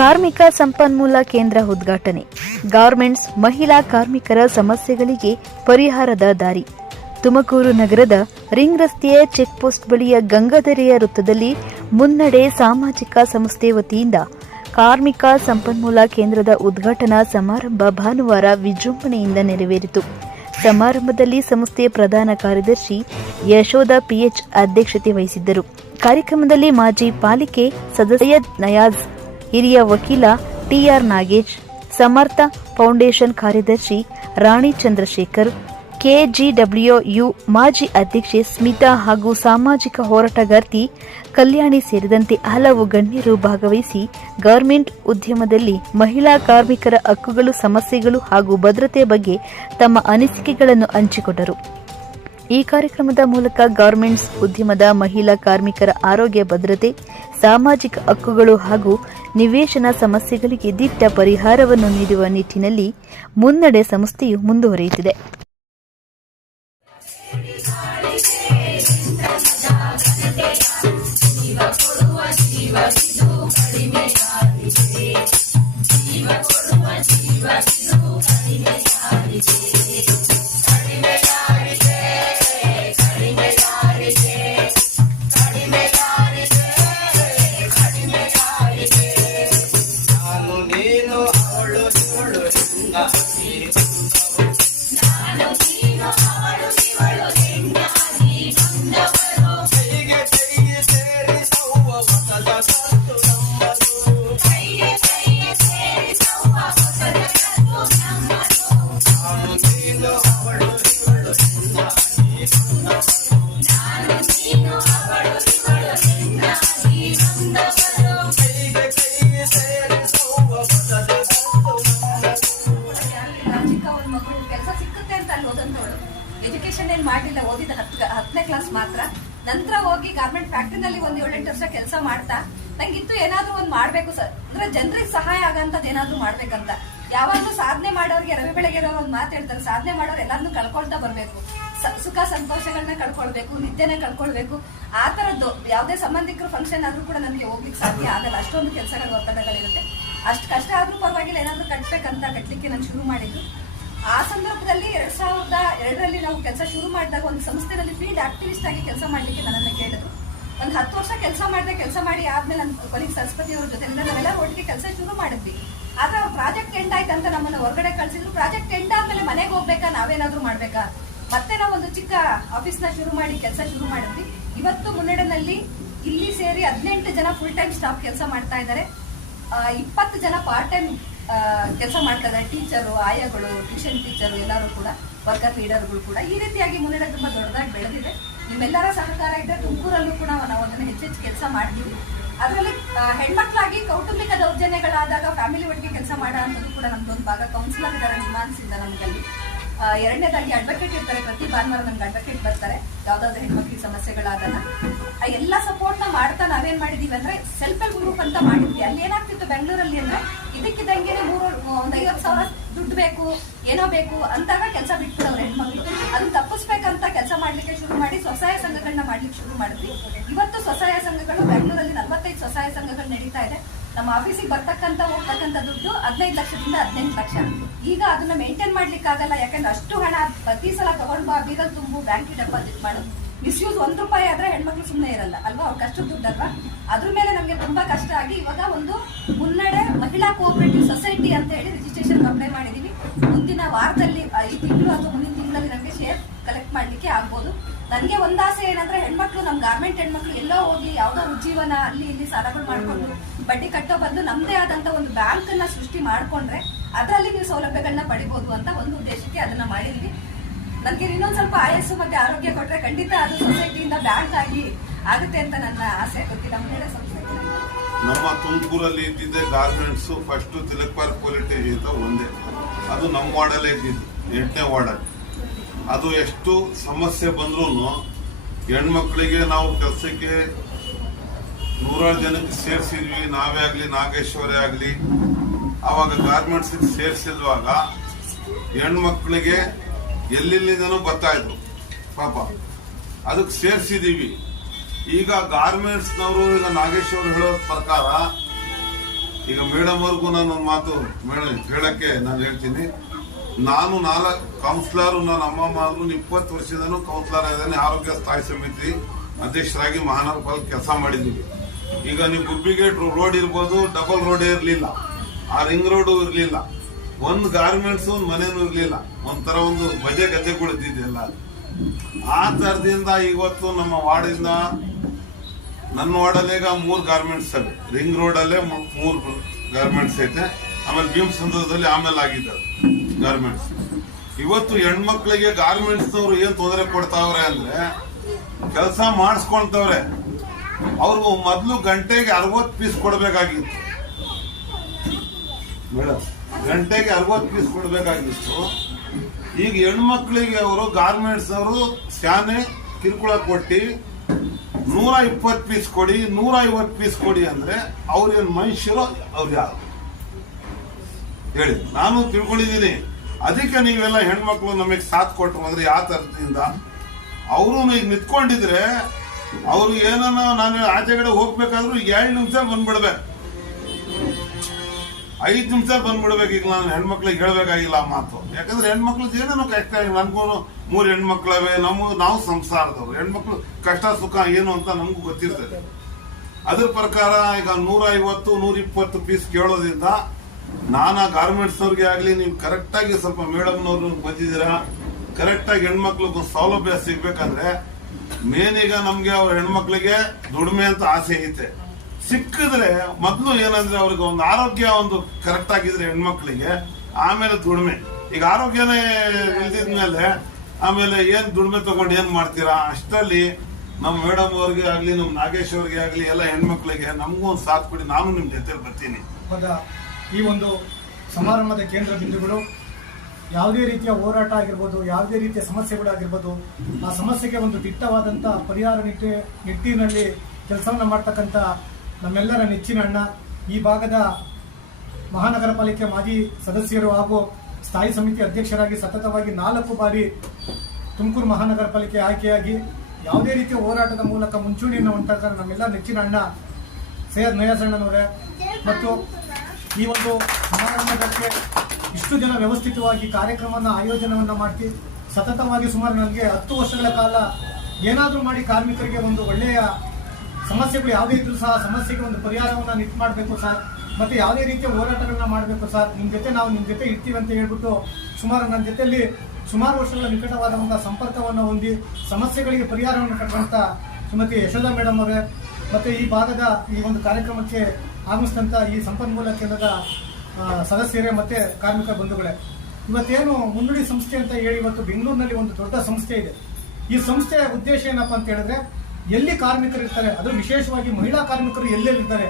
ಕಾರ್ಮಿಕ ಸಂಪನ್ಮೂಲ ಕೇಂದ್ರ ಉದ್ಘಾಟನೆ. ಗಾರ್ಮೆಂಟ್ಸ್ ಮಹಿಳಾ ಕಾರ್ಮಿಕರ ಸಮಸ್ಯೆಗಳಿಗೆ ಪರಿಹಾರದ ದಾರಿ. ತುಮಕೂರು ನಗರದ ರಿಂಗ್ ರಸ್ತೆಯ ಚೆಕ್ಪೋಸ್ಟ್ ಬಳಿಯ ಗಂಗಾಧರೆಯ ವೃತ್ತದಲ್ಲಿ ಮುನ್ನಡೆ ಸಾಮಾಜಿಕ ಸಂಸ್ಥೆ ವತಿಯಿಂದ ಕಾರ್ಮಿಕ ಸಂಪನ್ಮೂಲ ಕೇಂದ್ರದ ಉದ್ಘಾಟನಾ ಸಮಾರಂಭ ಭಾನುವಾರ ವಿಜೃಂಭಣೆಯಿಂದ ನೆರವೇರಿತು. ಸಮಾರಂಭದಲ್ಲಿ ಸಂಸ್ಥೆಯ ಪ್ರಧಾನ ಕಾರ್ಯದರ್ಶಿ ಯಶೋಧ ಪಿಎಚ್ ಅಧ್ಯಕ್ಷತೆ ವಹಿಸಿದ್ದರು. ಕಾರ್ಯಕ್ರಮದಲ್ಲಿ ಮಾಜಿ ಪಾಲಿಕೆ ಸದಸ್ಯ ನಯಾಜ್ ಹಿರಿಯ ವಕೀಲ ಟಿಆರ್ ನಾಗೇಶ್, ಸಮರ್ಥ ಫೌಂಡೇಶನ್ ಕಾರ್ಯದರ್ಶಿ ರಾಣಿ ಚಂದ್ರಶೇಖರ್, ಕೆಜಿಡಬ್ಲ್ಯೂಯು ಮಾಜಿ ಅಧ್ಯಕ್ಷೆ ಸ್ಮಿತಾ ಹಾಗೂ ಸಾಮಾಜಿಕ ಹೋರಾಟಗಾರ್ತಿ ಕಲ್ಯಾಣಿ ಸೇರಿದಂತೆ ಹಲವು ಗಣ್ಯರು ಭಾಗವಹಿಸಿ ಗಾರ್ಮೆಂಟ್ ಉದ್ಯಮದಲ್ಲಿ ಮಹಿಳಾ ಕಾರ್ಮಿಕರ ಹಕ್ಕುಗಳು, ಸಮಸ್ಯೆಗಳು ಹಾಗೂ ಭದ್ರತೆ ಬಗ್ಗೆ ತಮ್ಮ ಅನಿಸಿಕೆಗಳನ್ನು ಹಂಚಿಕೊಂಡರು. ಈ ಕಾರ್ಯಕ್ರಮದ ಮೂಲಕ ಗಾರ್ಮೆಂಟ್ಸ್ ಉದ್ಯಮದ ಮಹಿಳಾ ಕಾರ್ಮಿಕರ ಆರೋಗ್ಯ ಭದ್ರತೆ, ಸಾಮಾಜಿಕ ಹಕ್ಕುಗಳು ಹಾಗೂ ನಿವೇಶನ ಸಮಸ್ಯೆಗಳಿಗೆ ದಿಟ್ಟ ಪರಿಹಾರವನ್ನು ನೀಡುವ ನಿಟ್ಟಿನಲ್ಲಿ ಮುನ್ನಡೆ ಸಂಸ್ಥೆಯು ಮುಂದುವರಿಯುತ್ತಿದೆ. ನಾನು ಎಜುಕೇಶನ್ ಏನ್ ಮಾಡಿಲ್ಲ ಓದಿದ ಹತ್ ಹತ್ತನೇ ಕ್ಲಾಸ್ ಮಾತ್ರ. ನಂತರ ಹೋಗಿ ಗಾರ್ಮೆಂಟ್ ಫ್ಯಾಕ್ಟ್ರಿನಲ್ಲಿ ಒಂದು ಏಳೆಂಟು ವರ್ಷ ಕೆಲಸ ಮಾಡ್ತಾ ನಂಗಿತ್ತು ಏನಾದ್ರೂ ಒಂದು ಮಾಡಬೇಕು ಸರ್. ಅಂದ್ರೆ ಜನರಿಗೆ ಸಹಾಯ ಆಗಂತದ್ ಏನಾದ್ರೂ ಮಾಡ್ಬೇಕಂತ. ಯಾವಾಗ್ಲೂ ಸಾಧನೆ ಮಾಡೋರಿಗೆ ರವಿ ಬೆಳಗ್ಗೆ ಒಂದು ಮಾತು ಹೇಳ್ತಾರೆ, ಸಾಧನೆ ಮಾಡೋರು ಎಲ್ಲಾನು ಕಳ್ಕೊಳ್ತಾ ಬರ್ಬೇಕು. ಸುಖ ಸಂತೋಷಗಳನ್ನ ಕಳ್ಕೊಳ್ಬೇಕು, ನಿದ್ದೆನ ಕಳ್ಕೊಳ್ಬೇಕು. ಆ ತರದ್ದು ಯಾವುದೇ ಸಂಬಂಧಿಕರು ಫಂಕ್ಷನ್ ಆದ್ರೂ ಕೂಡ ನಮಗೆ ಹೋಗ್ಲಿಕ್ಕೆ ಸಾಧ್ಯ ಆಗಲ್ಲ. ಅಷ್ಟೊಂದು ಕೆಲಸಗಳು ಒತ್ತಡಗಳಿರುತ್ತೆ. ಅಷ್ಟು ಕಷ್ಟ ಆದ್ರೂ ಪರವಾಗಿಲ್ಲ, ಏನಾದ್ರೂ ಕಟ್ಬೇಕಂತ ಕಟ್ಲಿಕ್ಕೆ ನಾನು ಶುರು ಮಾಡಿದ್ದು. ಆ ಸಂದರ್ಭದಲ್ಲಿ ಎರಡ್ ಸಾವಿರದ ಎರಡರಲ್ಲಿ ನಾವು ಕೆಲಸ ಶುರು ಮಾಡಿದಾಗ ಒಂದು ಸಂಸ್ಥೆನಲ್ಲಿ ಫೀಲ್ಡ್ ಆಕ್ಟಿವಿಸ್ಟ್ ಆಗಿ ಕೆಲಸ ಮಾಡಲಿಕ್ಕೆ ನನ್ನನ್ನು ಕೇಳಿದ್ರು. ಒಂದು ಹತ್ತು ವರ್ಷ ಕೆಲಸ ಮಾಡಿದೆ, ಕೆಲಸ ಮಾಡಿ ಆದ್ಮೇಲೆ ನನ್ನ ಕೊಲಿಗ್ ಸರಸ್ವತಿ ಅವ್ರ ಜೊತೆ ನಾವೆಲ್ಲ ಒಟ್ಟಿಗೆ ಕೆಲಸ ಶುರು ಮಾಡಿದ್ವಿ. ಆದ್ರೆ ಪ್ರಾಜೆಕ್ಟ್ ಎಂಡ್ ಆಯ್ತು ಅಂತ ನಮ್ಮನ್ನು ಹೊರಗಡೆ ಕಳ್ಸಿದ್ರು. ಪ್ರಾಜೆಕ್ಟ್ ಎಂಡ್ ಆದ್ಮೇಲೆ ಮನೆಗೆ ಹೋಗ್ಬೇಕಾ, ನಾವೇನಾದ್ರೂ ಮಾಡ್ಬೇಕಾ? ಮತ್ತೆ ನಾವು ಒಂದು ಚಿಕ್ಕ ಆಫೀಸ್ನ ಶುರು ಮಾಡಿ ಕೆಲಸ ಶುರು ಮಾಡಿದ್ವಿ. ಇವತ್ತು ಮುನ್ನಡೆನಲ್ಲಿ ಇಲ್ಲಿ ಸೇರಿ ಹದಿನೆಂಟು ಜನ ಫುಲ್ ಟೈಮ್ ಸ್ಟಾಫ್ ಕೆಲಸ ಮಾಡ್ತಾ ಇದ್ದಾರೆ ಇಪ್ಪತ್ತು ಜನ ಪಾರ್ಟ್ ಟೈಮ್ ಕೆಲಸ ಮಾಡ್ತಾ ಇದ್ದಾರೆ ಟೀಚರು ಆಯಾಗಳು ಟ್ಯೂಷನ್ ಟೀಚರು ಎಲ್ಲರೂ ಕೂಡ ವರ್ಕರ್ ಲೀಡರ್ಗಳು ಕೂಡ ಈ ರೀತಿಯಾಗಿ ಮುನ್ನಡೆ ತುಂಬ ದೊಡ್ಡದಾಗಿ ಬೆಳೆದಿದೆ. ನಿಮ್ಮೆಲ್ಲರ ಸಹಕಾರ ಇದೆ, ತುಮಕೂರಲ್ಲೂ ಕೂಡ ನಾವು ಅದನ್ನ ಹೆಚ್ಚೆಚ್ಚು ಕೆಲಸ ಮಾಡ್ತೀವಿ. ಅದರಲ್ಲಿ ಹೆಣ್ಮಕ್ಳಾಗಿ ಕೌಟುಂಬಿಕ ದೌರ್ಜನ್ಯಗಳಾದಾಗ ಫ್ಯಾಮಿಲಿ ಒಟ್ಟಿಗೆ ಕೆಲಸ ಮಾಡೋ ಅಂಥದ್ದು ಕೂಡ ನಮ್ದೊಂದು ಭಾಗ. ಕೌನ್ಸಿಲರ್ ಇದ್ದಾರೆ ನಿಮಾನ್ಸಿಂದ ನಮಗಲ್ಲಿ. ಎರಡನೇದಾಗಿ ಅಡ್ವೊಕೇಟ್ ಇರ್ತಾರೆ. ಪ್ರತಿ ಭಾನುವಾರ ನಮ್ಗೆ ಅಡ್ವೊಕೇಟ್ ಬರ್ತಾರೆ. ಯಾವ್ದಾದ್ರು ಹೆಣ್ಮಕ್ಳಿಗೆ ಸಮಸ್ಯೆಗಳಾದಾಗ. ಆ, ಎಲ್ಲ ಸಪೋರ್ಟ್ನ ಮಾಡ್ತಾ ನಾವೇನ್ ಮಾಡಿದೀವಿ ಅಂದ್ರೆ ಸೆಲ್ಫ್ ಹೆಲ್ಪ್ ಗ್ರೂಪ್ ಅಂತ ಮಾಡಿದ್ವಿ. ಅಲ್ಲಿ ಏನಾಗ್ತಿತ್ತು ಬೆಂಗಳೂರಲ್ಲಿ ಅಂದ್ರೆ ಇದಕ್ಕಿದ್ದಂಗೆ ಮೂರು ಒಂದ್ ಐವತ್ ಸಾವಿರ ದುಡ್ಡು ಬೇಕು, ಏನೋ ಬೇಕು ಅಂತಾಗ ಕೆಲಸ ಬಿಟ್ಬಿಡೋರು ಹೆಣ್ಮಕ್ಳು. ಅದನ್ನ ತಪ್ಪಿಸ್ಬೇಕಂತ ಕೆಲಸ ಮಾಡ್ಲಿಕ್ಕೆ ಶುರು ಮಾಡಿ ಸ್ವಸಹಾಯ ಸಂಘಗಳನ್ನ ಮಾಡ್ಲಿಕ್ಕೆ ಶುರು ಮಾಡಿದ್ವಿ. ಇವತ್ತು ಸ್ವಸಹಾಯ ಸಂಘಗಳು ಬೆಂಗಳೂರಲ್ಲಿ ನಲವತ್ತೈದು ಸ್ವಸಹಾಯ ಸಂಘಗಳು ನಡೀತಾ ಇದೆ. ನಮ್ಮ ಆಫೀಸಿಗೆ ಬರ್ತಕ್ಕಂತ ಹೋಗ್ತಕ್ಕಂಥ ದುಡ್ಡು ಹದಿನೈದು ಲಕ್ಷದಿಂದ ಹದಿನೆಂಟು ಲಕ್ಷ. ಈಗ ಅದನ್ನ ಮೇಂಟೈನ್ ಮಾಡ್ಲಿಕ್ಕೆ ಆಗಲ್ಲ ಯಾಕಂದ್ರೆ ಅಷ್ಟು ಹಣ ಪ್ರತಿ ಸಲ ತಗೊಂಡ್ ಬಾ ಬೀಗಲ್ ತುಂಬು, ಬ್ಯಾಂಕಿಗೆ ಡೆಪಾಸಿಟ್ ಮಾಡು. ಮಿಸ್ಯೂಸ್ ಒಂದ್ ರೂಪಾಯಿ ಆದ್ರೆ ಹೆಣ್ಮಕ್ಳು ಸುಮ್ಮನೆ ಇರಲ್ಲ, ಅಲ್ವಾ? ಅವ್ರ ಕಷ್ಟ ದುಡ್ಡಲ್ವಾ ಅದ್ರ ಮೇಲೆ ನಮ್ಗೆ ತುಂಬಾ ಕಷ್ಟ ಆಗಿ ಇವಾಗ ಒಂದು ಮುನ್ನಡೆ ಮಹಿಳಾ ಕೋಆಪರೇಟಿವ್ ಸೊಸೈಟಿ ಅಂತ ಹೇಳಿ ರಿಜಿಸ್ಟ್ರೇಷನ್ ಅಪ್ಲೈ ಮಾಡಿದೀವಿ. ಮುಂದಿನ ವಾರದಲ್ಲಿ ಈ ತಿಂಗಳು ಅಥವಾ ಮುಂದಿನ ತಿಂಗಳಲ್ಲಿ ನಮಗೆ ಶೇರ್ ಕಲೆಕ್ಟ್ ಮಾಡ್ಲಿಕ್ಕೆ ಆಗ್ಬೋದು. ನನಗೆ ಒಂದಾಸೆ ಏನಂದ್ರೆ ಹೆಣ್ಮಕ್ಳು ನಮ್ಮ ಗಾರ್ಮೆಂಟ್ ಹೆಣ್ಮಕ್ಳು ಎಲ್ಲೋ ಹೋಗಿ ಯಾವುದೋ ಉಜ್ಜೀವನ ಅಲ್ಲಿ ಇಲ್ಲಿ ಸಾಲಗಳು ಮಾಡ್ಕೊಂಡು ಬಡ್ಡಿ ಕಟ್ಟೋ ಬದಲು ನಮ್ದೇ ಆದಂತ ಒಂದು ಬ್ಯಾಂಕ್ ಅನ್ನ ಸೃಷ್ಟಿ ಮಾಡ್ಕೊಂಡ್ರೆ ಅದರಲ್ಲಿ ನೀವು ಸೌಲಭ್ಯಗಳನ್ನ ಪಡಿಬೋದು ಅಂತ ಒಂದು ಉದ್ದೇಶಕ್ಕೆ ಅದನ್ನ ಮಾಡಿದ್ವಿ. ನನಗೆ ಇನ್ನೊಂದು ಸ್ವಲ್ಪ ಆಯಸ್ಸು ಮತ್ತೆ ಆರೋಗ್ಯ ಕೊಟ್ಟರೆ ಖಂಡಿತ ಅದು ಸೊಸೈಟಿಯಿಂದ ಬ್ಯಾಂಕ್ ಆಗಿ ಆಗುತ್ತೆ ಅಂತ ನನ್ನ ಆಸೆ. ಗೊತ್ತಿಲ್ಲ ಕೂಡ ನಮ್ಮ ತುಮಕೂರಲ್ಲಿ ಇದ್ದಿದ್ದೆ ಗಾರ್ಮೆಂಟ್ಸ್ ಫಸ್ಟ್ ತಿಲಕ್ ಪಾರ್ಕ್ ಪೊಲಿಟೇಜ್ ಅಂತ ಒಂದೇ. ಅದು ನಮ್ಮ ವಾರ್ಡಲ್ಲೇ ಇದ್ದಿದ್ದು, ಎಂಟನೇ ವಾರ್ಡಲ್ಲಿ. ಅದು ಎಷ್ಟು ಸಮಸ್ಯೆ ಬಂದ್ರೂ ಹೆಣ್ಮಕ್ಳಿಗೆ ನಾವು ಕೆಲಸಕ್ಕೆ ನೂರಾರು ಜನಕ್ಕೆ ಸೇರಿಸಿದ್ವಿ, ನಾವೇ ಆಗಲಿ, ನಾಗೇಶ್ವರೇ ಆಗಲಿ. ಆವಾಗ ಗಾರ್ಮೆಂಟ್ಸಿಗೆ ಸೇರಿಸಿದ್ವಾಗ ಹೆಣ್ಮಕ್ಳಿಗೆ ಎಲ್ಲೆಲ್ಲಿಂದನೂ ಬರ್ತಾ ಇದ್ರು. ಪಾಪ. ಅದಕ್ಕೆ ಸೇರಿಸಿದೀವಿ. ಈಗ ಗಾರ್ಮೆಂಟ್ಸ್ನವರು, ಈಗ ನಾಗೇಶ್ವರ್ ಹೇಳೋ ಪ್ರಕಾರ, ಈಗ ಮೇಡಮ್ ಅವ್ರಿಗೂ ನಾನು ಒಂದು ಮಾತು ಹೇಳಕ್ಕೆ ನಾನು ಹೇಳ್ತೀನಿ. ನಾನು ನಾಲ್ಕು ಕೌನ್ಸಿಲರು ನನ್ನ ಅಮ್ಮ ಆದ್ರೂ ಇಪ್ಪತ್ತು ವರ್ಷದಿಂದನೂ ಕೌನ್ಸಿಲರ್ ಆಗಿದ್ದಾನೆ ಆರೋಗ್ಯ ಸ್ಥಾಯಿ ಸಮಿತಿ ಅಧ್ಯಕ್ಷರಾಗಿ ಮಹಾನಗರ ಪಾಲಿಕೆ ಕೆಲಸ ಮಾಡಿದ್ದೀವಿ. ಈಗ ನೀವು ಗುಬ್ಬಿಗೇಟ್ ರೋಡ್ ಇರ್ಬೋದು ಡಬಲ್ ರೋಡ್ ಇರಲಿಲ್ಲ. ಆ ರಿಂಗ್ ರೋಡು ಇರಲಿಲ್ಲ. ಒಂದು ಗಾರ್ಮೆಂಟ್ಸ್ ಒಂದು ಮನೇನು ಇರಲಿಲ್ಲ. ಒಂಥರ ಒಂದು ಬಜೆ ಗದ್ದೆಗಳು ಎಲ್ಲ. ಆ ಥರದಿಂದ ಇವತ್ತು ನಮ್ಮ ವಾರ್ಡಿಂದ ನನ್ನ ವಾರ್ಡಲ್ಲಿ ಈಗ ಮೂರು ಗಾರ್ಮೆಂಟ್ಸ್ ಅವೆ ರಿಂಗ್ ರೋಡ್ ಅಲ್ಲೇ ಮೂ- ಮೂರು ಗಾರ್ಮೆಂಟ್ಸ್ ಐತೆ. ಆಮೇಲೆ ಭೀಮ್ ಸಂದರ್ಭದಲ್ಲಿ ಆಮೇಲೆ ಆಗಿದ್ದಾರೆ ಗಾರ್ಮೆಂಟ್ಸ್ ಇವತ್ತು ಹೆಣ್ಮಕ್ಳಿಗೆ ಗಾರ್ಮೆಂಟ್ಸ್ ಏನು ಏನ್ ತೊಂದರೆ ಕೊಡ್ತಾವ್ರೆ ಅಂದ್ರೆ ಕೆಲಸ ಮಾಡಿಸ್ಕೊಳ್ತವ್ರೆ ಅವ್ರಿಗೂ ಮೊದಲು ಗಂಟೆಗೆ ಅರವತ್ತು ಪೀಸ್ ಕೊಡಬೇಕಾಗಿತ್ತು. ಮೇಡಮ್ ಗಂಟೆಗೆ ಅರವತ್ತು ಪೀಸ್ ಕೊಡಬೇಕಾಗಿತ್ತು. ಈಗ ಹೆಣ್ಮಕ್ಳಿಗೆ ಅವರು ಗಾರ್ಮೆಂಟ್ಸ್ ಅವರು ಸ್ಯಾನೆ ಕಿರುಕುಳ ಕೊಟ್ಟು, ನೂರ ಇಪ್ಪತ್ತು ಪೀಸ್ ಕೊಡಿ, ನೂರ ಐವತ್ತು ಪೀಸ್ ಕೊಡಿ ಅಂದ್ರೆ ಅವ್ರೇನ್ ಮನುಷ್ಯರು ಅವ್ರು ಯಾರು? ಹೇಳಿ. ನಾನು ತಿಳ್ಕೊಂಡಿದ್ದೀನಿ. ಅದಕ್ಕೆ ನೀವೆಲ್ಲ ಹೆಣ್ಮಕ್ಳು ನಮಗೆ ಸಾಥ್ ಕೊಟ್ಟರು ಅಂದ್ರೆ ಯಾವ ತರದಿಂದ? ಅವರು ಈಗ ನಿಂತ್ಕೊಂಡಿದ್ರೆ ಅವ್ರು ಏನನ್ನ ನಾನು ಆಚೆಗಡೆ ಹೋಗ್ಬೇಕಾದ್ರೂ ಎರಡು ನಿಮಿಷ ಬಂದ್ಬಿಡ್ಬೇಕು. ಐದು ನಿಮಿಷ ಬಂದ್ಬಿಡ್ಬೇಕು ಈಗ ನಾನು ಹೆಣ್ಮಕ್ಳಿಗೆ ಹೇಳ್ಬೇಕಾಗಿಲ್ಲ ಮಾತು. ಯಾಕಂದ್ರೆ ಹೆಣ್ಮಕ್ಳು ಏನೇನೋ ಕಷ್ಟ ನನಗೂ ನನ್ಗೂ ಮೂರು ಹೆಣ್ಮಕ್ಳವೆ, ನಮಗೂ ನಾವು ಸಂಸಾರದವ್ರು. ಹೆಣ್ಮಕ್ಳು ಕಷ್ಟ, ಸುಖ, ಏನು ಅಂತ ನಮಗೂ ಗೊತ್ತಿರ್ತದೆ. ಅದ್ರ ಪ್ರಕಾರ ಈಗ ನೂರ ಐವತ್ತು ನೂರ ಇಪ್ಪತ್ತು ಪೀಸ್ ಕೇಳೋದ್ರಿಂದ ನಾನಾ ಗಾರ್ಮೆಂಟ್ಸ್ನವ್ರಿಗೆ ಆಗಲಿ, ನೀವು ಕರೆಕ್ಟಾಗಿ ಸ್ವಲ್ಪ ಮೇಡಮ್ನವ್ರು ಬಂದಿದ್ದೀರಾ ಕರೆಕ್ಟಾಗಿ ಹೆಣ್ಮಕ್ಳಿಗೂ ಸೌಲಭ್ಯ ಸಿಗ್ಬೇಕಂದ್ರೆ ಮೇನ್ ಈಗ ನಮಗೆ ಅವ್ರ ಹೆಣ್ಮಕ್ಳಿಗೆ ದುಡಿಮೆ ಅಂತ ಆಸೆ ಐತೆ. ಸಿಕ್ಕಿದ್ರೆ ಮೊದಲು ಏನಂದ್ರೆ ಅವ್ರಿಗೆ ಒಂದು ಆರೋಗ್ಯ ಒಂದು ಕರೆಕ್ಟ್ ಆಗಿದ್ರೆ ಹೆಣ್ಮಕ್ಳಿಗೆ, ಆಮೇಲೆ ದುಡಿಮೆ. ಈಗ ಆರೋಗ್ಯನೇ ಇಲ್ದಿದ್ಮೇಲೆ ಆಮೇಲೆ ಏನ್ ದುಡಿಮೆ ತಗೊಂಡು ಏನ್ ಮಾಡ್ತೀರಾ? ಅಷ್ಟರಲ್ಲಿ ನಮ್ಮ ಮೇಡಮ್ ಅವ್ರಿಗೆ ಆಗ್ಲಿ, ನಮ್ಮ ನಾಗೇಶ್ ಅವ್ರಿಗೆ ಆಗ್ಲಿ, ಎಲ್ಲ ಹೆಣ್ಮಕ್ಳಿಗೆ ನಮಗೂ ಒಂದು ಸಾಥ್ ಕೊಡಿ, ನಾನು ನಿಮ್ ಜೊತೆ ಬರ್ತೀನಿ. ಈ ಒಂದು ಸಮಾರಂಭದ ಕೇಂದ್ರ ಬಿಂದುಗಳು ಯಾವುದೇ ರೀತಿಯ ಹೋರಾಟ ಆಗಿರ್ಬೋದು, ಯಾವುದೇ ರೀತಿಯ ಸಮಸ್ಯೆಗಳಾಗಿರ್ಬೋದು, ಆ ಸಮಸ್ಯೆಗೆ ಒಂದು ದಿಟ್ಟವಾದಂಥ ಪರಿಹಾರ ನಿಟ್ಟಿ ನಿಟ್ಟಿನಲ್ಲಿ ಕೆಲಸವನ್ನ ಮಾಡ್ತಕ್ಕಂಥ ನಮ್ಮೆಲ್ಲರ ನೆಚ್ಚಿನ ಅಣ್ಣ, ಈ ಭಾಗದ ಮಹಾನಗರ ಪಾಲಿಕೆ ಮಾಜಿ ಸದಸ್ಯರು ಹಾಗೂ ಸ್ಥಾಯಿ ಸಮಿತಿ ಅಧ್ಯಕ್ಷರಾಗಿ ಸತತವಾಗಿ ನಾಲ್ಕು ಬಾರಿ ತುಮಕೂರು ಮಹಾನಗರ ಪಾಲಿಕೆ ಆಯ್ಕೆಯಾಗಿ ಯಾವುದೇ ರೀತಿಯ ಹೋರಾಟದ ಮೂಲಕ ಮುಂಚೂಣಿಯನ್ನು ಹೊಂಟಾಗ ನಮ್ಮೆಲ್ಲ ನೆಚ್ಚಿನ ಅಣ್ಣ ಸೈಯದ್ ನಯಾಸಣ್ಣನವರೇ ಮತ್ತು ಈ ಒಂದು ಸಮಾರಂಭಕ್ಕೆ ಇಷ್ಟು ಜನ ವ್ಯವಸ್ಥಿತವಾಗಿ ಕಾರ್ಯಕ್ರಮವನ್ನು, ಆಯೋಜನವನ್ನು ಮಾಡಿ ಸತತವಾಗಿ ಸುಮಾರು ನನಗೆ ಹತ್ತು ವರ್ಷಗಳ ಕಾಲ ಏನಾದರೂ ಮಾಡಿ ಕಾರ್ಮಿಕರಿಗೆ ಒಂದು ಒಳ್ಳೆಯ ಸಮಸ್ಯೆಗಳು ಯಾವುದೇ ಇದ್ರೂ ಸಹ ಸಮಸ್ಯೆಗೆ ಒಂದು ಪರಿಹಾರವನ್ನು ನಿಟ್ ಮಾಡಬೇಕು ಸರ್. ಮತ್ತೆ ಯಾವುದೇ ರೀತಿಯ ಹೋರಾಟಗಳನ್ನ ಮಾಡಬೇಕು ಸರ್. ನಿಮ್ಮ ಜೊತೆ ನಾವು ನಿಮ್ಮ ಜೊತೆ ಇರ್ತೀವಿ ಅಂತ ಹೇಳ್ಬಿಟ್ಟು ಸುಮಾರು ನನ್ನ ಜೊತೆಯಲ್ಲಿ ಸುಮಾರು ವರ್ಷಗಳ ನಿಕಟವಾದಂಥ ಸಂಪರ್ಕವನ್ನು ಹೊಂದಿ ಸಮಸ್ಯೆಗಳಿಗೆ ಪರಿಹಾರವನ್ನು ಕಟ್ಟುವಂಥ ಶ್ರೀಮತಿ ಯಶೋಧಾ ಮೇಡಮ್ ಅವರೇ. ಮತ್ತು ಈ ಭಾಗದ ಈ ಒಂದು ಕಾರ್ಯಕ್ರಮಕ್ಕೆ ಆಗಮಿಸಿದಂಥ ಈ ಸಂಪನ್ಮೂಲ ಕೇಂದ್ರದ ಸದಸ್ಯರೇ ಮತ್ತು ಕಾರ್ಮಿಕ ಬಂಧುಗಳೇ. ಇವತ್ತೇನು ಮುನ್ನುಡಿ ಸಂಸ್ಥೆ ಅಂತ ಹೇಳಿ ಇವತ್ತು ಬೆಂಗಳೂರಿನಲ್ಲಿ ಒಂದು ದೊಡ್ಡ ಸಂಸ್ಥೆ ಇದೆ. ಈ ಸಂಸ್ಥೆಯ ಉದ್ದೇಶ ಏನಪ್ಪಾ ಅಂತ ಹೇಳಿದ್ರೆ ಎಲ್ಲಿ ಕಾರ್ಮಿಕರು ಇರ್ತಾರೆ? ಅದು ವಿಶೇಷವಾಗಿ ಮಹಿಳಾ ಕಾರ್ಮಿಕರು ಎಲ್ಲೆಲ್ಲಿರ್ತಾರೆ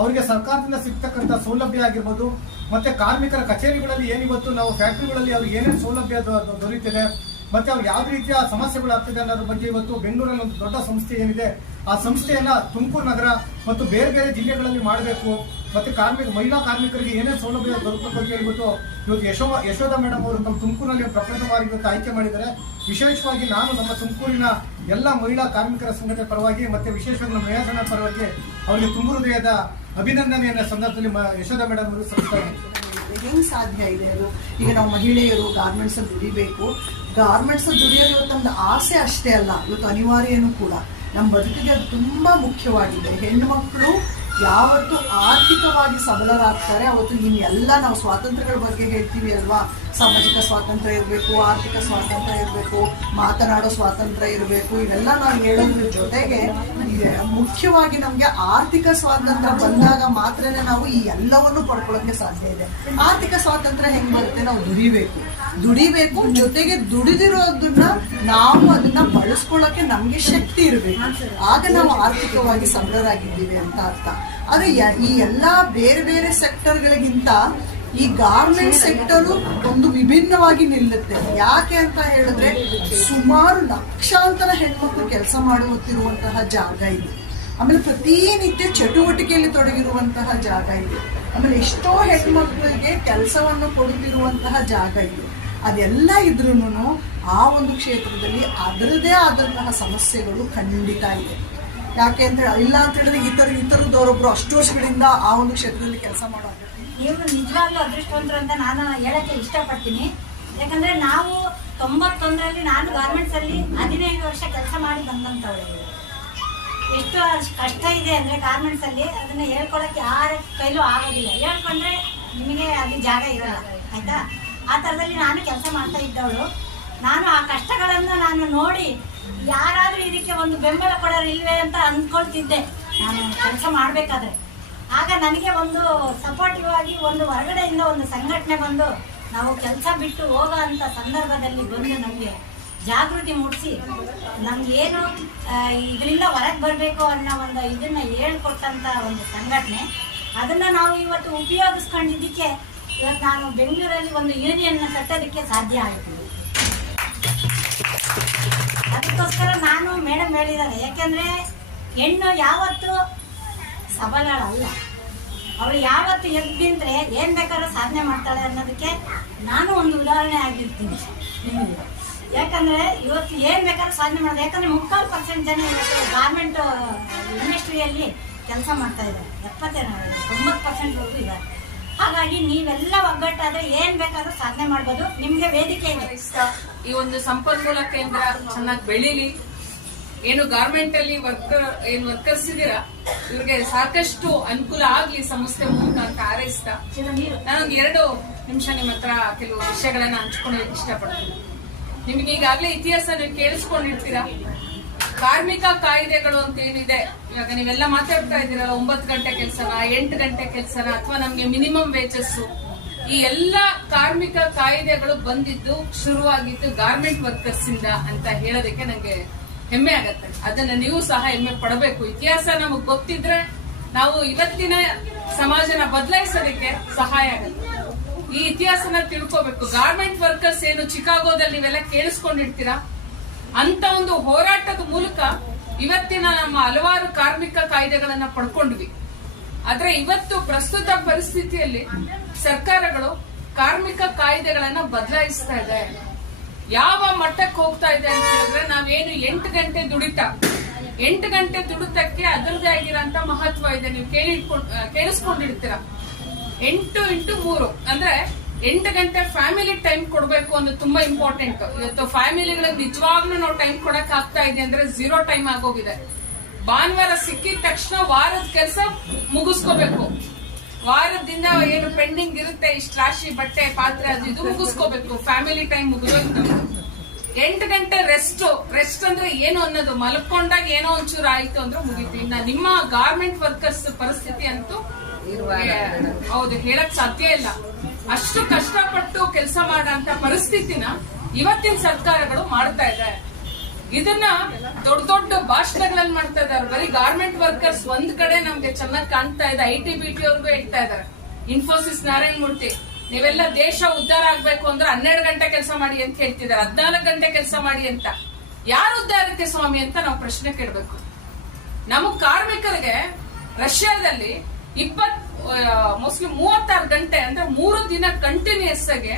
ಅವರಿಗೆ ಸರ್ಕಾರದಿಂದ ಸಿಗ್ತಕ್ಕಂಥ ಸೌಲಭ್ಯ ಆಗಿರ್ಬೋದು, ಮತ್ತೆ ಕಾರ್ಮಿಕರ ಕಚೇರಿಗಳಲ್ಲಿ ಏನಿವತ್ತು ನಾವು ಫ್ಯಾಕ್ಟ್ರಿಗಳಲ್ಲಿ ಅವ್ರಿಗೆ ಏನೇನು ಸೌಲಭ್ಯ ದೊರೀತಿದೆ, ಮತ್ತೆ ಅವ್ರು ಯಾವ ರೀತಿಯ ಸಮಸ್ಯೆಗಳು ಆಗ್ತಿದೆ ಅನ್ನೋದ್ರ ಬಗ್ಗೆ ಇವತ್ತು ಬೆಂಗಳೂರಲ್ಲಿ ಒಂದು ದೊಡ್ಡ ಸಂಸ್ಥೆ ಏನಿದೆ, ಆ ಸಂಸ್ಥೆಯನ್ನ ತುಮಕೂರು ನಗರ ಮತ್ತು ಬೇರೆ ಬೇರೆ ಜಿಲ್ಲೆಗಳಲ್ಲಿ ಮಾಡಬೇಕು. ಮತ್ತೆ ಕಾರ್ಮಿಕ, ಮಹಿಳಾ ಕಾರ್ಮಿಕರಿಗೆ ಏನೇ ಸೌಲಭ್ಯ ದೊರಕಬೇಕು ಅಂತ ಹೇಳ್ಬಿಟ್ಟು ಇವತ್ತು ಯಶೋ, ಯಶೋಧ ಮೇಡಮ್ ಅವರು ನಮ್ಮ ತುಮಕೂರಿನಲ್ಲಿ ಪ್ರಪ್ರಥಮವಾಗಿ ಇವತ್ತು ಆಯ್ಕೆ ಮಾಡಿದ್ದಾರೆ. ವಿಶೇಷವಾಗಿ ನಾನು ನಮ್ಮ ತುಮಕೂರಿನ ಎಲ್ಲ ಮಹಿಳಾ ಕಾರ್ಮಿಕರ ಸಂಘಟನೆ ಪರವಾಗಿ ಮತ್ತೆ ವಿಶೇಷವಾಗಿ ನಮ್ಮ ಮೇಯರ್ನ ಪರವಾಗಿ ಅವರಿಗೆ ತುಂಬ ಹೃದಯದ ಅಭಿನಂದನೆಯನ್ನ ಸಂದರ್ಭದಲ್ಲಿ ಯಶೋಧ ಮೇಡಮ್ ಅವರು ಸಲ್ಲಿಸ್ತಾರೆ ಹೆಂಗ್ ಸಾಧ್ಯ ಇದೆ ಅದು? ಈಗ ನಾವು ಮಹಿಳೆಯರು ಗಾರ್ಮೆಂಟ್ಸ್ ದುಡಿಬೇಕು. ಗಾರ್ಮೆಂಟ್ಸ್ ದುಡಿಯೋದು ಇವತ್ತೊಂದು ಆಸೆ ಅಷ್ಟೇ ಅಲ್ಲ. ಇವತ್ತು ಅನಿವಾರ್ಯನೂ ಕೂಡ. ನಮ್ಮ ಬದುಕಿಗೆ ಅದು ತುಂಬಾ ಮುಖ್ಯವಾಗಿದೆ. ಹೆಣ್ಣು ಮಕ್ಕಳು ಯಾವತ್ತು ಆರ್ಥಿಕವಾಗಿ ಸಬಲರಾಗ್ತಾರೆ. ಅವತ್ತು ಇನ್ನು ಎಲ್ಲ ನಾವು ಸ್ವಾತಂತ್ರ್ಯಗಳ ಬಗ್ಗೆ ಹೇಳ್ತೀವಿ ಅಲ್ವಾ? ಸಾಮಾಜಿಕ ಸ್ವಾತಂತ್ರ್ಯ ಇರಬೇಕು, ಆರ್ಥಿಕ ಸ್ವಾತಂತ್ರ್ಯ ಇರಬೇಕು, ಮಾತನಾಡೋ ಸ್ವಾತಂತ್ರ್ಯ ಇರಬೇಕು, ಇವೆಲ್ಲ ನಾವು ಹೇಳೋದ್ರ ಜೊತೆಗೆ ಮುಖ್ಯವಾಗಿ ನಮಗೆ ಆರ್ಥಿಕ ಸ್ವಾತಂತ್ರ್ಯ ಬಂದಾಗ ಮಾತ್ರನೇ ನಾವು ಈ ಎಲ್ಲವನ್ನು ಪಡ್ಕೊಳ್ಳೋಕೆ ಸಾಧ್ಯ ಇದೆ. ಆರ್ಥಿಕ ಸ್ವಾತಂತ್ರ್ಯ ಹೆಂಗ್ ಬರುತ್ತೆ? ನಾವು ದುಡಿಬೇಕು. ದುಡಿಬೇಕು ಜೊತೆಗೆ ದುಡಿದಿರೋದನ್ನ ನಾವು ಅದನ್ನ ಬಳಸ್ಕೊಳ್ಳೋಕೆ ನಮ್ಗೆ ಶಕ್ತಿ ಇರಬೇಕು. ಆಗ ನಾವು ಆರ್ಥಿಕವಾಗಿ ಸಬಲರಾಗಿದ್ದೀವಿ ಅಂತ ಅರ್ಥ. ಆದ್ರೆ ಈ ಎಲ್ಲಾ ಬೇರೆ ಬೇರೆ ಸೆಕ್ಟರ್ಗಳಿಗಿಂತ ಈ ಗಾರ್ಮೆಂಟ್ ಸೆಕ್ಟರ್ ಒಂದು ವಿಭಿನ್ನವಾಗಿ ನಿಲ್ಲುತ್ತೆ. ಯಾಕೆ ಅಂತ ಹೇಳಿದ್ರೆ ಸುಮಾರು ಲಕ್ಷಾಂತರ ಹೆಣ್ಮಕ್ಳು ಕೆಲಸ ಮಾಡುತ್ತಿರುವಂತಹ ಜಾಗ ಇದೆ. ಆಮೇಲೆ ಪ್ರತಿನಿತ್ಯ ಚಟುವಟಿಕೆಯಲ್ಲಿ ತೊಡಗಿರುವಂತಹ ಜಾಗ ಇದೆ. ಆಮೇಲೆ ಎಷ್ಟೋ ಹೆಣ್ಮಕ್ಳಿಗೆ ಕೆಲಸವನ್ನು ಕೊಡುತ್ತಿರುವಂತಹ ಜಾಗ ಇದೆ. ಅದೆಲ್ಲ ಇದ್ರೂ ಆ ಒಂದು ಕ್ಷೇತ್ರದಲ್ಲಿ ಅದರದೇ ಆದಂತಹ ಸಮಸ್ಯೆಗಳು ಖಂಡಿತ ಇದೆ. ಯಾಕೆ ಅಂತ ಇಲ್ಲ ಅಂತ ಹೇಳಿದ್ರೆ ಈ ಥರ ಈ ಥರದವರೊಬ್ಬರು ಅಷ್ಟು ವರ್ಷಗಳಿಂದ ಆ ಒಂದು ಕ್ಷೇತ್ರದಲ್ಲಿ ಕೆಲಸ ಮಾಡೋ ನೀವು ನಿಜವಾಗ್ಲೂ ಅದೃಷ್ಟವಂತರು ಅಂತ ನಾನು ಹೇಳಕ್ಕೆ ಇಷ್ಟಪಡ್ತೀನಿ. ಯಾಕಂದ್ರೆ ನಾವು ತೊಂಬತ್ತೊಂದರಲ್ಲಿ ನಾನು ಗಾರ್ಮೆಂಟ್ಸ್ ಅಲ್ಲಿ ಹದಿನೈದು ವರ್ಷ ಕೆಲಸ ಮಾಡಿ ಬಂದಂತವಳು ಎಷ್ಟು ಕಷ್ಟ ಇದೆ ಅಂದ್ರೆ ಗಾರ್ಮೆಂಟ್ಸ್ ಅಲ್ಲಿ ಅದನ್ನ ಹೇಳ್ಕೊಳಕ್ಕೆ ಯಾರ ಕೈಲೂ ಆಗೋದಿಲ್ಲ. ಹೇಳ್ಕೊಂಡ್ರೆ ನಿಮಗೆ ಅಲ್ಲಿ ಜಾಗ ಇರಲ್ಲ, ಆಯ್ತಾ? ಆ ಥರದಲ್ಲಿ ನಾನು ಕೆಲಸ ಮಾಡ್ತಾ ಇದ್ದವಳು. ನಾನು ಆ ಕಷ್ಟಗಳನ್ನು ನಾನು ನೋಡಿ ಯಾರಾದ್ರೂ ಇದಕ್ಕೆ ಒಂದು ಬೆಂಬಲ ಕೊಡೋರು ಇಲ್ವೇ ಅಂತ ಅಂದ್ಕೊಳ್ತಿದ್ದೆ. ನಾನು ಕೆಲಸ ಮಾಡಬೇಕಾದ್ರೆ. ಆಗ ನನಗೆ ಒಂದು ಸಪೋರ್ಟಿವ್ ಆಗಿ ಒಂದು ಹೊರಗಡೆಯಿಂದ ಒಂದು ಸಂಘಟನೆ ಬಂದು ನಾವು ಕೆಲಸ ಬಿಟ್ಟು ಹೋಗೋ ಅಂತ ಸಂದರ್ಭದಲ್ಲಿ ಬಂದು ನಮಗೆ ಜಾಗೃತಿ ಮೂಡಿಸಿ ನಮ್ಗೇನು ಇದರಿಂದ ಹೊರಗೆ ಬರಬೇಕು ಅನ್ನೋ ಒಂದು ಇದನ್ನ ಹೇಳ್ಕೊಟ್ಟಂತ ಒಂದು ಸಂಘಟನೆ. ಅದನ್ನ ನಾವು ಇವತ್ತು ಉಪಯೋಗಿಸ್ಕೊಂಡಿದ್ದಕ್ಕೆ ಇವತ್ತು ನಾನು ಬೆಂಗಳೂರಲ್ಲಿ ಒಂದು ಯೂನಿಯನ್ನ ಕಟ್ಟೋದಕ್ಕೆ ಸಾಧ್ಯ ಆಯಿತು ಅದಕ್ಕೋಸ್ಕರ ನಾನು ಮೇಡಮ್ ಹೇಳಿದ್ದಾರೆ, ಯಾಕೆಂದ್ರೆ ಹೆಣ್ಣು ಯಾವತ್ತು ಸಬಲಳಲ್ಲ. ಅವಳು ಯಾವತ್ತು ಎದ್ದು ಏನು ಬೇಕಾದ್ರೂ ಸಾಧನೆ ಮಾಡ್ತಾಳೆ ಅನ್ನೋದಕ್ಕೆ ನಾನು ಒಂದು ಉದಾಹರಣೆ ಆಗಿರ್ತೀನಿ. ನಿಮಗೆ ಯಾಕಂದ್ರೆ ಇವತ್ತು ಏನ್ ಬೇಕಾದ್ರೂ ಸಾಧನೆ ಮಾಡೋದು. ಯಾಕಂದ್ರೆ ಮುಕ್ಕಾಲು ಪರ್ಸೆಂಟ್ ಜನ ಇವತ್ತು ಗಾರ್ಮೆಂಟ್ ಇಂಡಸ್ಟ್ರಿಯಲ್ಲಿ ಕೆಲಸ ಮಾಡ್ತಾ ಇದ್ದಾರೆ. ಎಪ್ಪತ್ತೇನು ತೊಂಬತ್ತು ಪರ್ಸೆಂಟ್ವರೆಗೂ ಇದ್ದಾರೆ. ಹಾಗಾಗಿ ನೀವೆಲ್ಲ ಒಗ್ಗಟ್ಟಾದ್ರೆ ಏನ್ ಬೇಕಾದ್ರೂ ಸಾಧನೆ ಮಾಡ್ಬೋದು. ನಿಮ್ಗೆ ವೇದಿಕೆ ಈ ಒಂದು ಸಂಪನ್ಮೂಲ ಕೇಂದ್ರ ಚೆನ್ನಾಗಿ ಬೆಳೀಲಿ. ಏನು ಗಾರ್ಮೆಂಟ್ ಅಲ್ಲಿ ವರ್ಕರ್ ಏನ್ ವರ್ಕರ್ಸ್ ಇದೀರಾ ಇವ್ರಿಗೆ ಸಾಕಷ್ಟು ಅನುಕೂಲ ಆಗ್ಲಿ ಸಂಸ್ಥೆ ಮೂಲಕ ಹಾರೈಸ್ತಾ ನಾನೊಂದು ಎರಡು ನಿಮಿಷ ನಿಮ್ಮ ಹತ್ರ ಕೆಲವು ವಿಷಯಗಳನ್ನ ಹಂಚ್ಕೊಳ್ಳೋಕೆ ಇಷ್ಟಪಡ್ತೀನಿ. ನಿಮ್ಗೆ ಈಗಾಗಲೇ ಇತಿಹಾಸ ನೀವು ಕೇಳಿಸ್ಕೊಂಡಿರ್ತೀರಾ? ಕಾರ್ಮಿಕ ಕಾಯ್ದೆಗಳು ಅಂತ ಏನಿದೆ? ಇವಾಗ ನೀವೆಲ್ಲ ಮಾತಾಡ್ತಾ ಇದ್ದೀರಲ್ಲ, ಒಂಬತ್ತು ಗಂಟೆ ಕೆಲಸನ, ಎಂಟು ಗಂಟೆ ಕೆಲಸನ, ಅಥವಾ ನಮ್ಗೆ ಮಿನಿಮಮ್ ವೇಜಸ್ ಈ ಎಲ್ಲ ಕಾರ್ಮಿಕ ಕಾಯ್ದೆಗಳು ಬಂದಿದ್ದು, ಶುರುವಾಗಿದ್ದು ಗಾರ್ಮೆಂಟ್ ವರ್ಕರ್ಸ್ ಇಂದ ಅಂತ ಹೇಳೋದಕ್ಕೆ ನಂಗೆ ಹೆಮ್ಮೆ ಆಗತ್ತೆ. ಅದನ್ನ ನೀವು ಸಹ ಹೆಮ್ಮೆ ಪಡಬೇಕು. ಇತಿಹಾಸ ನಮಗ್ ಗೊತ್ತಿದ್ರೆ ನಾವು ಇವತ್ತಿನ ಸಮಾಜನ ಬದಲಾಯಿಸೋದಕ್ಕೆ ಸಹಾಯ ಆಗುತ್ತೆ. ಈ ಇತಿಹಾಸನ ತಿಳ್ಕೋಬೇಕು. ಗಾರ್ಮೆಂಟ್ ವರ್ಕರ್ಸ್ ಏನು ಚಿಕಾಗೋದಲ್ಲಿ ನೀವೆಲ್ಲ ಕೇಳಿಸ್ಕೊಂಡಿರ್ತೀರಾ? ಅಂತ ಒಂದು ಹೋರಾಟದ ಮೂಲಕ ಇವತ್ತಿನ ನಮ್ಮ ಹಲವಾರು ಕಾರ್ಮಿಕ ಕಾಯ್ದೆಗಳನ್ನ ಪಡ್ಕೊಂಡ್ವಿ. ಆದ್ರೆ ಇವತ್ತು ಪ್ರಸ್ತುತ ಪರಿಸ್ಥಿತಿಯಲ್ಲಿ ಸರ್ಕಾರಗಳು ಕಾರ್ಮಿಕ ಕಾಯ್ದೆಗಳನ್ನ ಬದಲಾಯಿಸ್ತಾ ಇದೆ ಯಾವ ಮಟ್ಟಕ್ಕೆ ಹೋಗ್ತಾ ಇದೆ ಅಂತ ನಾವೇನು ಎಂಟು ಗಂಟೆ ದುಡಿತ, ಎಂಟು ಗಂಟೆ ದುಡಿತಕ್ಕೆ ಅದರದೇ ಆಗಿರೋಂತ ಮಹತ್ವ ಇದೆ. ನೀವು ಕೇಳಿ, ಕೇಳಿಸ್ಕೊಂಡಿರ್ತೀರ. ಎಂಟು ಇಂಟು ಮೂರು, ಅಂದ್ರೆ ಎಂಟು ಗಂಟೆ ಫ್ಯಾಮಿಲಿ ಟೈಮ್ ಕೊಡಬೇಕು ಅನ್ನೋದು ತುಂಬಾ ಇಂಪಾರ್ಟೆಂಟ್ ಇವತ್ತು ಫ್ಯಾಮಿಲಿಗಳಿಗೆ ನಿಜವಾಗ್ಲೂ ನಾವು ಟೈಮ್ ಕೊಡಕ್ ಆಗ್ತಾ ಇದೆ ಅಂದ್ರೆ ಝೀರೋ ಟೈಮ್ ಆಗೋಗಿದೆ. ಭಾನುವಾರ ಸಿಕ್ಕಿದ ತಕ್ಷಣ ವಾರದ ಕೆಲಸ ಮುಗಿಸ್ಕೋಬೇಕು. ವಾರದಿಂದ ಏನು ಪೆಂಡಿಂಗ್ ಇರುತ್ತೆ, ಇಷ್ಟು ರಾಶಿ ಬಟ್ಟೆ, ಪಾತ್ರೆ, ಅದು ಇದು ಮುಗಿಸ್ಕೋಬೇಕು. ಫ್ಯಾಮಿಲಿ ಟೈಮ್ ಮುಗಿದೋಯ್ತು. ಎಂಟು ಗಂಟೆ ರೆಸ್ಟ್ ರೆಸ್ಟ್ ಅಂದ್ರೆ ಏನು ಅನ್ನೋದು ಮಲ್ಕೊಂಡಾಗ ಏನೋ ಒಂಚೂರು ಆಯ್ತು ಅಂದ್ರೆ ಮುಗೀತು. ಇನ್ನ ನಿಮ್ಮ ಗಾರ್ಮೆಂಟ್ ವರ್ಕರ್ಸ್ ಪರಿಸ್ಥಿತಿ ಅಂತೂ ಹೌದು ಹೇಳಕ್ ಸಾಧ್ಯ ಇಲ್ಲ. ಅಷ್ಟು ಕಷ್ಟಪಟ್ಟು ಕೆಲಸ ಮಾಡಂತ ಪರಿಸ್ಥಿತಿನ ಇವತ್ತಿನ ಸರ್ಕಾರಗಳು ಮಾಡ್ತಾ ಇದೆ ಇದನ್ನ ದೊಡ್ಡ ದೊಡ್ಡ ಭಾಷಣಗಳಲ್ಲಿ ಮಾಡ್ತಾ ಇದಾರೆ. ಬರೀ ಗಾರ್ಮೆಂಟ್ ವರ್ಕರ್ಸ್ ಒಂದ್ ಕಡೆ ನಮ್ಗೆ ಚೆನ್ನಾಗಿ ಕಾಣ್ತಾ ಇದೆ. ಐ ಟಿ ಬಿ ಟಿ ಅವ್ರಿಗೂ ಹೇಳ್ತಾ ಇದಾರೆ. ಇನ್ಫೋಸಿಸ್ ನಾರಾಯಣ ಮೂರ್ತಿ ನೀವೆಲ್ಲ ದೇಶ ಉದ್ಧಾರ ಆಗ್ಬೇಕು ಅಂದ್ರೆ ಹನ್ನೆರಡು ಗಂಟೆ ಕೆಲಸ ಮಾಡಿ ಅಂತ ಹೇಳ್ತಿದ್ದಾರೆ, ಹದ್ನಾಲ್ಕು ಗಂಟೆ ಕೆಲಸ ಮಾಡಿ ಅಂತ. ಯಾರು ಉದ್ದಾರಕ್ಕೆ ಸ್ವಾಮಿ ಅಂತ ನಾವು ಪ್ರಶ್ನೆ ಕೇಳಬೇಕು. ನಮ್ಮ ಕಾರ್ಮಿಕರಿಗೆ ರಷ್ಯಾದಲ್ಲಿ ಇಪ್ಪತ್ ಮೋಸ್ಟ್ಲಿ ಮೂವತ್ತಾರು ಗಂಟೆ ಅಂದ್ರೆ ಮೂರು ದಿನ ಕಂಟಿನ್ಯೂಸ್ ಆಗಿ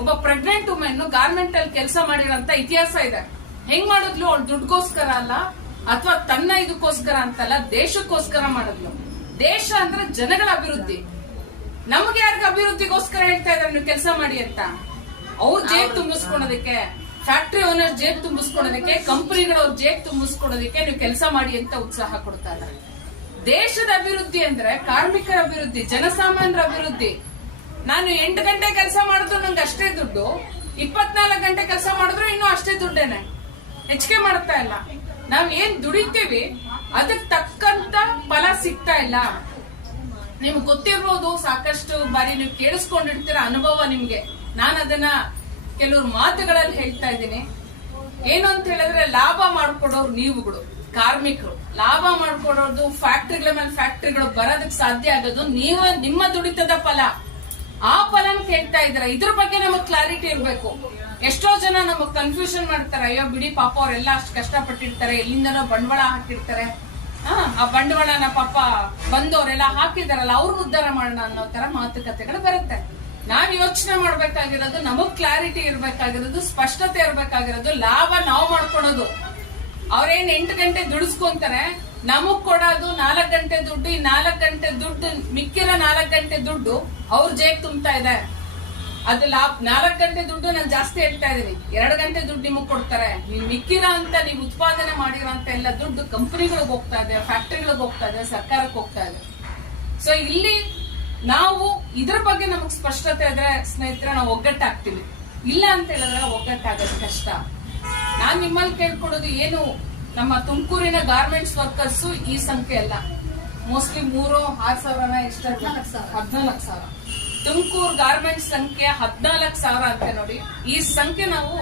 ಒಬ್ಬ ಪ್ರೆಗ್ನೆಂಟ್ ವುಮೆನ್ ಗಾರ್ಮೆಂಟ್ ಅಲ್ಲಿ ಕೆಲಸ ಮಾಡಿರೋಂತ ಇತಿಹಾಸ ಇದೆ. ಹೆಂಗ್ ಮಾಡಿದ್ಲು? ಅವ್ಳು ದುಡ್ಗೋಸ್ಕರ ಅಲ್ಲ, ಅಥವಾ ತನ್ನ ಇದಕ್ಕೋಸ್ಕರ ಅಂತಲ್ಲ, ದೇಶಕ್ಕೋಸ್ಕರ ಮಾಡಿದ್ಲು. ದೇಶ ಅಂದ್ರೆ ಜನಗಳ ಅಭಿವೃದ್ಧಿ. ನಮ್ಗೆ ಯಾರಿಗೆ ಅಭಿವೃದ್ಧಿಗೋಸ್ಕರ ಹೇಳ್ತಾ ಇದಾರೆ ನೀವು ಕೆಲಸ ಮಾಡಿ ಅಂತ. ಅವ್ರ ಜೇಬ್ ತುಂಬಿಸ್ಕೊಳೋದಕ್ಕೆ ಫ್ಯಾಕ್ಟರಿ ಓನರ್ ಜೇಬ್ ತುಂಬಿಸ್ಕೊಳೋದಕ್ಕೆ ಕಂಪನಿಗಳವ್ರ ಜೇಬ್ ತುಂಬಿಸ್ಕೊಳೋದಕ್ಕೆ ನೀವು ಕೆಲಸ ಮಾಡಿ ಅಂತ ಉತ್ಸಾಹ ಕೊಡ್ತಾ ಇದಾರೆ ದೇಶದ ಅಭಿವೃದ್ಧಿ ಅಂದ್ರೆ ಕಾರ್ಮಿಕರ ಅಭಿವೃದ್ಧಿ ಜನಸಾಮಾನ್ಯರ ಅಭಿವೃದ್ಧಿ. ನಾನು ಎಂಟು ಗಂಟೆ ಕೆಲಸ ಮಾಡಿದ್ರು ನಂಗೆ ಅಷ್ಟೇ ದುಡ್ಡು ಇಪ್ಪತ್ನಾಲ್ಕು ಗಂಟೆ ಕೆಲಸ ಮಾಡಿದ್ರು ಇನ್ನೂ ಅಷ್ಟೇ ದುಡ್ಡೇನೆ. ಹೆಚ್ಚಿಗೆ ಮಾಡ್ತಾ ಇಲ್ಲ. ನಾವ್ ಏನ್ ದುಡಿತೀವಿ ಅದಕ್ಕೆ ತಕ್ಕಂತ ಫಲ ಸಿಗ್ತಾ ಇಲ್ಲ. ನಿಮ್ಗೆ ಗೊತ್ತಿರ್ಬೋದು, ಸಾಕಷ್ಟು ಬಾರಿ ನೀವು ಕೇಳಿಸ್ಕೊಂಡಿರ್ತೀರ ಅನುಭವ ನಿಮ್ಗೆ. ನಾನು ಅದನ್ನ ಕೆಲವ್ರ ಮಾತುಗಳಲ್ಲಿ ಹೇಳ್ತಾ ಇದ್ದೀನಿ. ಏನು ಅಂತ ಹೇಳಿದ್ರೆ ಲಾಭ ಮಾಡ್ಕೊಡೋರು ನೀವುಗಳು, ಕಾರ್ಮಿಕರು. ಲಾಭ ಮಾಡ್ಕೊಡೋದು ಫ್ಯಾಕ್ಟ್ರಿಗಳ ಮೇಲೆ ಫ್ಯಾಕ್ಟ್ರಿಗಳು ಬರೋದಕ್ಕೆ ಸಾಧ್ಯ ಆಗೋದು ನೀವು, ನಿಮ್ಮ ದುಡಿತದ ಫಲ. ಆ ಫಲನ ಕೇಳ್ತಾ ಇದ್ರ ಇದ್ರ ಬಗ್ಗೆ ನಮಗ್ ಕ್ಲಾರಿಟಿ ಇರ್ಬೇಕು. ಎಷ್ಟೋ ಜನ ನಮಗ್ ಕನ್ಫ್ಯೂಷನ್ ಮಾಡ್ತಾರೆ, ಅಯ್ಯೋ ಬಿಡಿ ಪಾಪ ಅವ್ರೆಲ್ಲ ಅಷ್ಟು ಕಷ್ಟಪಟ್ಟಿರ್ತಾರೆ, ಎಲ್ಲಿಂದನೋ ಬಂಡವಾಳ ಹಾಕಿರ್ತಾರೆ. ಆ, ಬಂಡವಾಳನ ಪಾಪ ಬಂದವರೆಲ್ಲ ಹಾಕಿದಾರಲ್ಲ ಅವ್ರನ್ನ ಉದ್ಧಾರ ಮಾಡೋಣ ಅನ್ನೋ ತರ ಮಾತುಕತೆಗಳು ಬರುತ್ತೆ. ನಾವ್ ಯೋಚನೆ ಮಾಡ್ಬೇಕಾಗಿರೋದು ನಮಗ್ ಕ್ಲಾರಿಟಿ ಇರ್ಬೇಕಾಗಿರೋದು ಸ್ಪಷ್ಟತೆ ಇರ್ಬೇಕಾಗಿರೋದು ಲಾಭ ನಾವು ಮಾಡ್ಕೊಳೋದು. ಅವ್ರೇನ್ ಎಂಟು ಗಂಟೆ ದುಡಿಸ್ಕೊಂತಾರೆ ನಮಗ್ ಕೊಡೋದು ನಾಲ್ಕು ಗಂಟೆ ದುಡ್ಡು ಈ ನಾಲ್ಕು ಗಂಟೆ ದುಡ್ಡು ಮಿಕ್ಕಿರೋ ನಾಲ್ಕು ಗಂಟೆ ದುಡ್ಡು ಅವ್ರ ಜೇಬ್ ತುಂಬ್ತಾ ಇದೆ. ಅದು ಲಾಭ ನಾಲ್ಕು ಗಂಟೆ ದುಡ್ಡು ನಾನು ಜಾಸ್ತಿ ಹೇಳ್ತಾ ಇದೀನಿ. ಎರಡು ಗಂಟೆ ದುಡ್ಡು ನಿಮಗೆ ಕೊಡ್ತಾರೆ. ನೀವು ಮಿಕ್ಕಿರೋ ಅಂತ ನೀವು ಉತ್ಪಾದನೆ ಮಾಡಿರೋ ಎಲ್ಲ ದುಡ್ಡು ಕಂಪನಿಗಳಿಗೆ ಹೋಗ್ತಾ ಇದೆ, ಫ್ಯಾಕ್ಟ್ರಿಗಳಿಗೆ ಹೋಗ್ತಾ ಇದೆ, ಸರ್ಕಾರಕ್ಕೆ ಹೋಗ್ತಾ ಇದೆ. ಸೊ ಇಲ್ಲಿ ನಾವು ಇದ್ರ ಬಗ್ಗೆ ನಮಗ್ ಸ್ಪಷ್ಟತೆ ಇದ್ರೆ ಸ್ನೇಹಿತರೆ, ನಾವು ಒಗ್ಗಟ್ಟಾಗ್ತೀವಿ. ಇಲ್ಲ ಅಂತ ಹೇಳಿದ್ರೆ ಒಗ್ಗಟ್ಟಾಗೋದು ಕಷ್ಟ. ನಾನ್ ನಿಮ್ಮಲ್ಲಿ ಕೇಳ್ಕೊಡೋದು ಏನು, ನಮ್ಮ ತುಮಕೂರಿನ ಗಾರ್ಮೆಂಟ್ಸ್ ವರ್ಕರ್ಸ್ ಈ ಸಂಖ್ಯೆ ಅಲ್ಲ. ಮೋಸ್ಟ್ಲಿ ಮೂರು, ಆರ್ ಸಾವಿರನ ಎಷ್ಟು, ಹದಿನಾಲ್ಕು ಸಾವಿರ. ತುಮಕೂರು ಗಾರ್ಮೆಂಟ್ಸ್ ಸಂಖ್ಯೆ ಹದಿನಾಲ್ಕು ಸಾವಿರ ಅಂತೆ ನೋಡಿ. ಈ ಸಂಖ್ಯೆ ನಾವು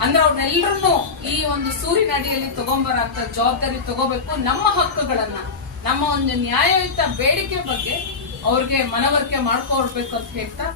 ಅಂದ್ರೆ ಅವ್ರನ್ನೆಲ್ಲರನ್ನು ಈ ಒಂದು ಸೂರಿನ ಅಡಿಯಲ್ಲಿ ತಗೊಂಬರ ಅಂತ ಜವಾಬ್ದಾರಿ ತಗೋಬೇಕು ನಮ್ಮ ಹಕ್ಕುಗಳನ್ನ. ನಮ್ಮ ಒಂದು ನ್ಯಾಯಯುತ ಬೇಡಿಕೆ ಬಗ್ಗೆ ಅವ್ರಿಗೆ ಮನವರಿಕೆ ಮಾಡ್ಕೊಡ್ಬೇಕು ಅಂತ ಹೇಳ್ತಾ